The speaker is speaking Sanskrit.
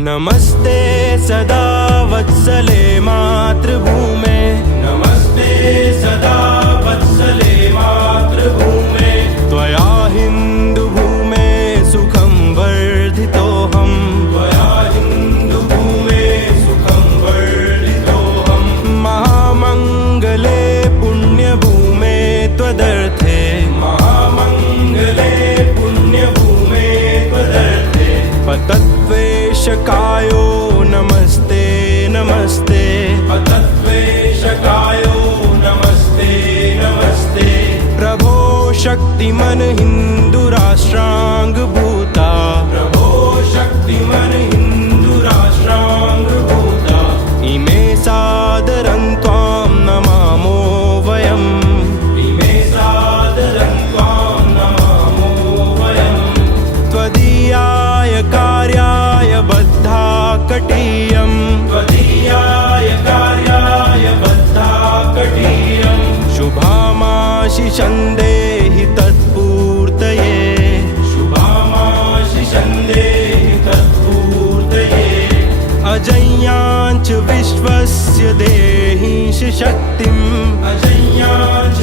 नमस्ते सदा वत्सले मातृभूमे, नमस्ते सदा वत्सले मातृभूमे। त्वया हिन्दुभूमे सुखं वर्धितोऽहम्, त्वया हिन्दुभूमे सुखं वर्धितोऽहम्। महामङ्गले पुण्यभूमे त्वदर्थे, महामङ्गले पुण्यभूमे त्वदर्थे। पतत्वेषकायो नमस्ते नमस्ते, पतत्वेषकायो नमस्ते नमस्ते। प्रभो शक्तिमन् हिन्दुराष्ट्राङ्गभूता, प्रभो शक्तिमन् हिन्दुराष्ट्राङ्गभूता। इमे सादरं त्वां नमामो वयम्, इमे सादरं त्वां नमामो वयम्। त्वदीयाय कार्याय बद्धा कटीयम्, त्वदीयाय कार्याय बद्धा कटीयम्। शुभामाशिषं देहि तत्पूर्तये, शुभामाशिषं देहि तत्पूर्तये। अजय्याञ्च विश्वस्य देहि शक्तिम्, अजय्याञ्च